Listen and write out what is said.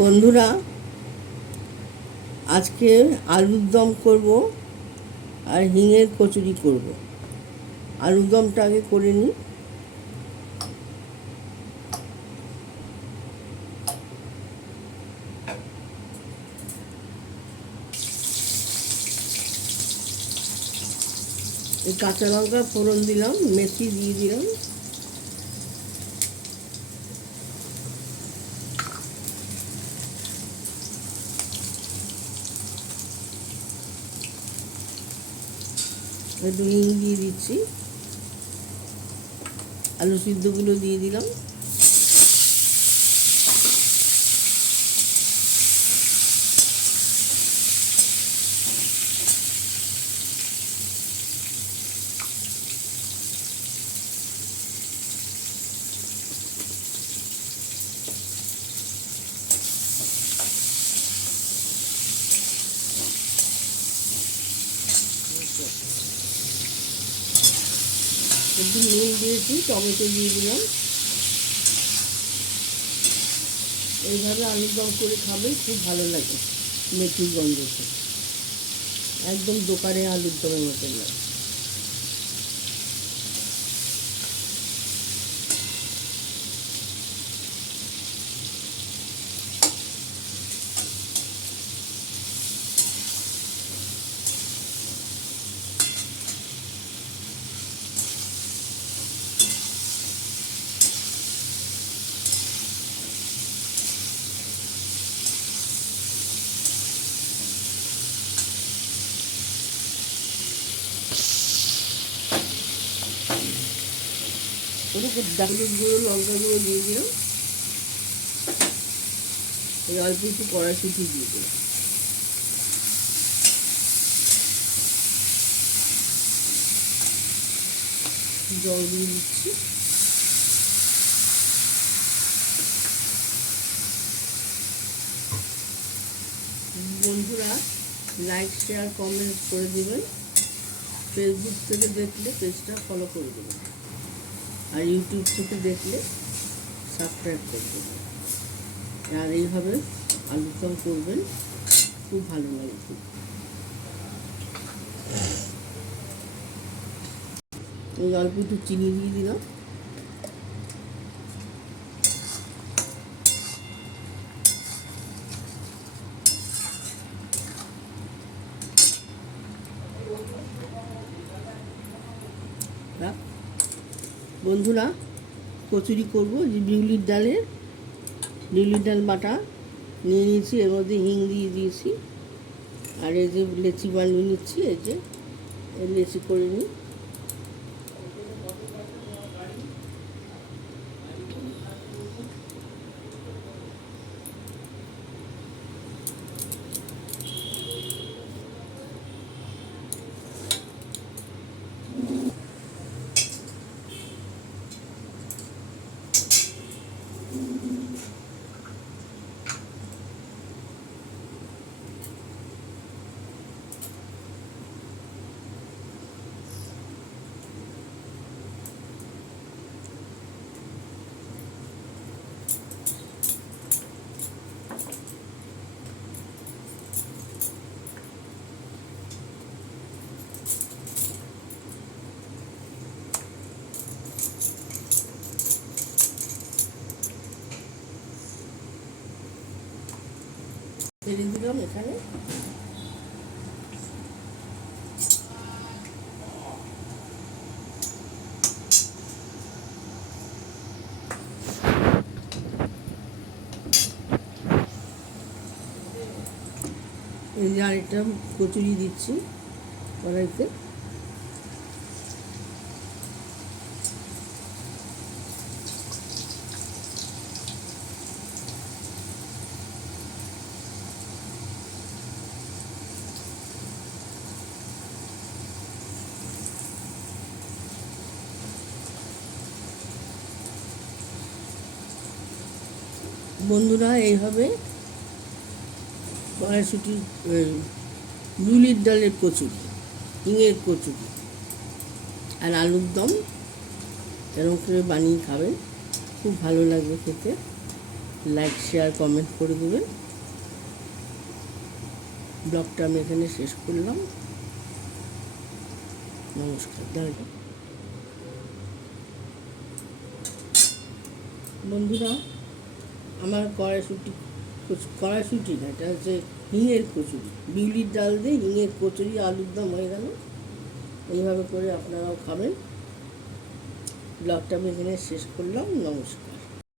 বন্ধুরা, আজকে আলুর দম করব আর হিঙের কচুরি করব। আলুর দমটা আগে করে নিই। এই কাঁচা লঙ্কা ফোড়ন দিলাম, মেথি দিয়ে দিলাম, একটু হিং দিয়ে দিচ্ছি, আলু সিদ্ধগুলো দিয়ে দিলাম, একটু নুন দিয়েছি, টমেটো দিয়ে দিলাম। এইভাবে আলুর দম করে খাবেন, খুব ভালো লাগে। মেথির গন্ধতে একদম দোকানে আলুর দমের মতন লাগে। ডালের গুঁড়ো, লঙ্কা গুঁড়ো দিয়ে দিলাম, এই অল্প একটু কড়াইশুঁটি দিয়ে দিলাম, জল দিয়ে দিচ্ছি। বন্ধুরা, লাইক, শেয়ার, কমেন্ট করে দেবেন। ফেসবুক থেকে দেখলে পেজটা ফলো করে দেবেন, আর ইউটিউব থেকে দেখলে সাবস্ক্রাইব করে দেবেন। আর এইভাবে আলুর দম করবেন, খুব ভালো লাগে। এই অল্প একটু চিনি দিয়ে দিলাম, বন্ধুরা কচুরি করব। যে বিউলির ডাল বাটা নিয়ে নিয়েছি, এর মধ্যে হিং দিয়ে দিয়েছি, আর এই যে লেচি বানিয়ে নিচ্ছি, এই যে লেচি করে নিই। ছেড়ে দিলাম এখানে। এই যে আরেকটা কচুরি দিচ্ছি কড়াইতে। বন্ধুরা, এইভাবে কড়াইশুঁটি, বিউলির ডালের কচুরি, হিঙের কচুরি আর আলুর দম এরকম করে বানিয়ে খাবেন, খুব ভালো লাগবে খেতে। লাইক শেয়ার কমেন্ট করে দেবেন। ব্লগটা আমি এখানে শেষ করলাম। নমস্কার। বন্ধুরা, আমার কড়াইশুঁটি না, এটা হচ্ছে হিঙের কচুরি, বিউলির ডাল দিয়ে হিঙের কচুরি আলুর দম হয়ে গেল। এইভাবে করে আপনারাও খাবেন। ব্লগটা আমি এখানে শেষ করলাম। নমস্কার।